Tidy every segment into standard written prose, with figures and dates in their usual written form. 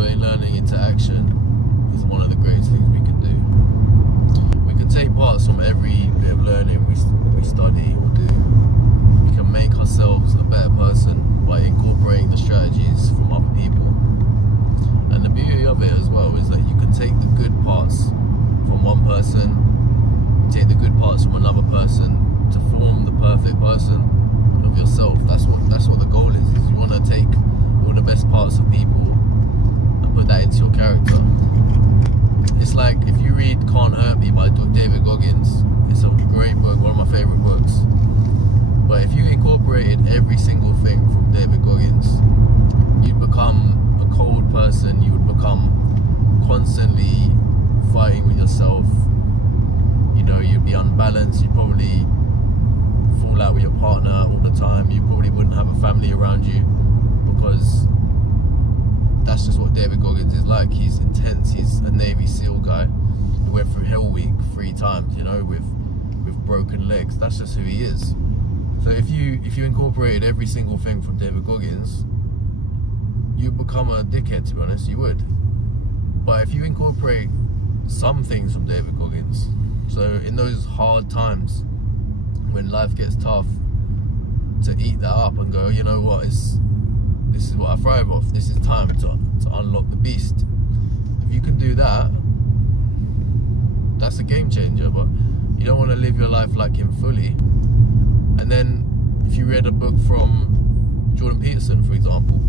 converting learning into action is one of the greatest things we can do. We can take parts from every bit of learning we study or do. We can make ourselves a better person by incorporating the strategies from other people. And the beauty of it as well is that you can take the good parts from one person, take the good parts from another person to form the perfect person of yourself. That's what the goal is you want to take all the best parts of people and put that into your character. It's like if you read Can't Hurt Me by David Goggins, it's a great book, one of my favorite books. But if you incorporated every single thing from David Goggins, you'd become a cold person, you would become constantly fighting with yourself, you know, you'd be unbalanced, you'd probably fall out with your partner all the time, you probably wouldn't have a family around you, because that's just what David Goggins is like. He's intense, he's a Navy SEAL guy who went through Hell Week 3 times, you know, with broken legs. That's just who he is. So if you incorporated every single thing from David Goggins, you'd become a dickhead, to be honest, you would. But if you incorporate some things from David Goggins, so in those hard times when life gets tough, to eat that up and go, you know what, this is what I thrive off, this is time to unlock the beast. If you can do that, that's a game changer. But you don't want to live your life like him fully. And then if you read a book from Jordan Peterson, for example,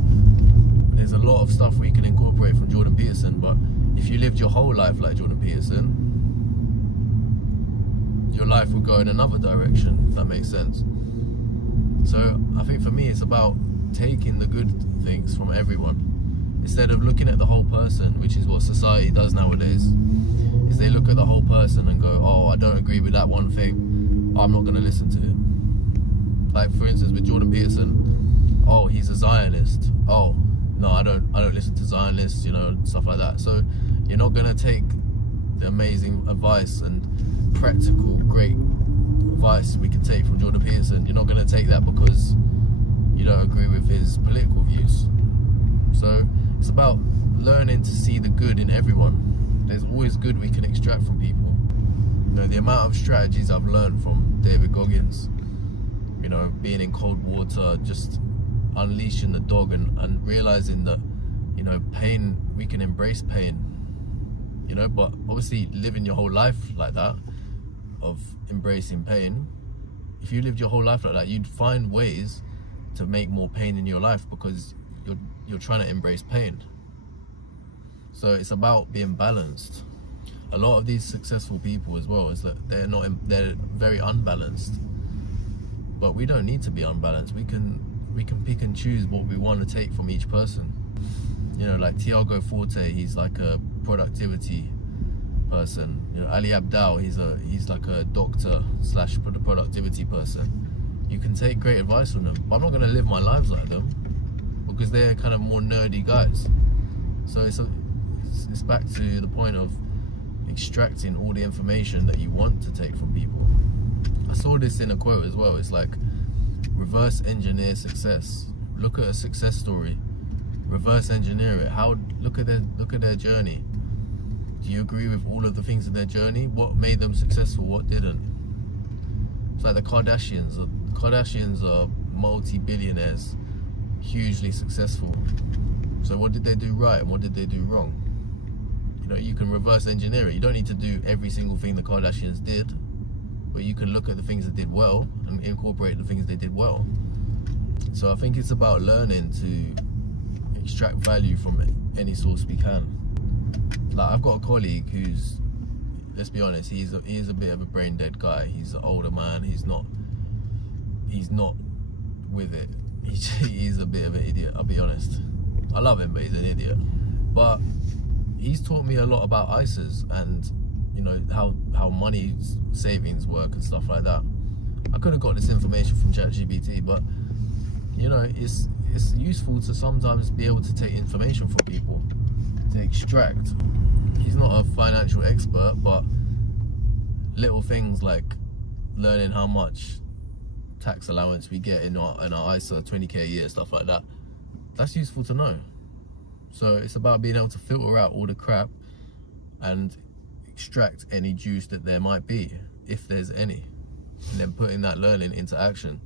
there's a lot of stuff we can incorporate from Jordan Peterson. But if you lived your whole life like Jordan Peterson, your life would go in another direction, if that makes sense. So I think for me it's about taking the good things from everyone instead of looking at the whole person, which is what society does nowadays. Is they look at the whole person and go, oh, I don't agree with that one thing, I'm not going to listen to him. Like for instance with Jordan Peterson, oh, he's a Zionist, oh no, I don't listen to Zionists, you know, stuff like that. So you're not going to take the amazing advice and practical great advice we can take from Jordan Peterson. You're not going to take that because you don't agree with his political views. So it's about learning to see the good in everyone. There's always good we can extract from people. You know, the amount of strategies I've learned from David Goggins, you know, being in cold water, just unleashing the dog and realizing that, you know, pain, we can embrace pain, you know, but obviously living your whole life like that, of embracing pain, if you lived your whole life like that, you'd find ways to make more pain in your life because you're trying to embrace pain. So it's about being balanced. A lot of these successful people as well is that they're very unbalanced. But we don't need to be unbalanced. We can pick and choose what we want to take from each person. You know, like Tiago Forte, he's like a productivity person. You know, Ali Abdal, he's like a doctor / productivity person. You can take great advice from them, but I'm not going to live my lives like them because they're kind of more nerdy guys. So it's back to the point of extracting all the information that you want to take from people. I saw this in a quote as well. It's like reverse engineer success. Look at a success story, reverse engineer it. Look at their journey. Do you agree with all of the things in their journey? What made them successful? What didn't? It's like the Kardashians. The Kardashians are multi-billionaires, hugely successful. So what did they do right and what did they do wrong? You know, you can reverse engineer it. You don't need to do every single thing the Kardashians did, but you can look at the things that did well and incorporate the things they did well. So I think it's about learning to extract value from any source we can. Like I've got a colleague who's, let's be honest, he is a bit of a brain dead guy. He's an older man. He's not with it. He's a bit of an idiot, I'll be honest. I love him, but he's an idiot. But he's taught me a lot about ISAs and, you know, how money savings work and stuff like that. I could have got this information from ChatGPT, but you know, it's useful to sometimes be able to take information from people, to extract. He's not a financial expert, but little things like learning how much tax allowance we get in our ISA, 20k a year, stuff like that, that's useful to know. So it's about being able to filter out all the crap and extract any juice that there might be, if there's any, and then putting that learning into action.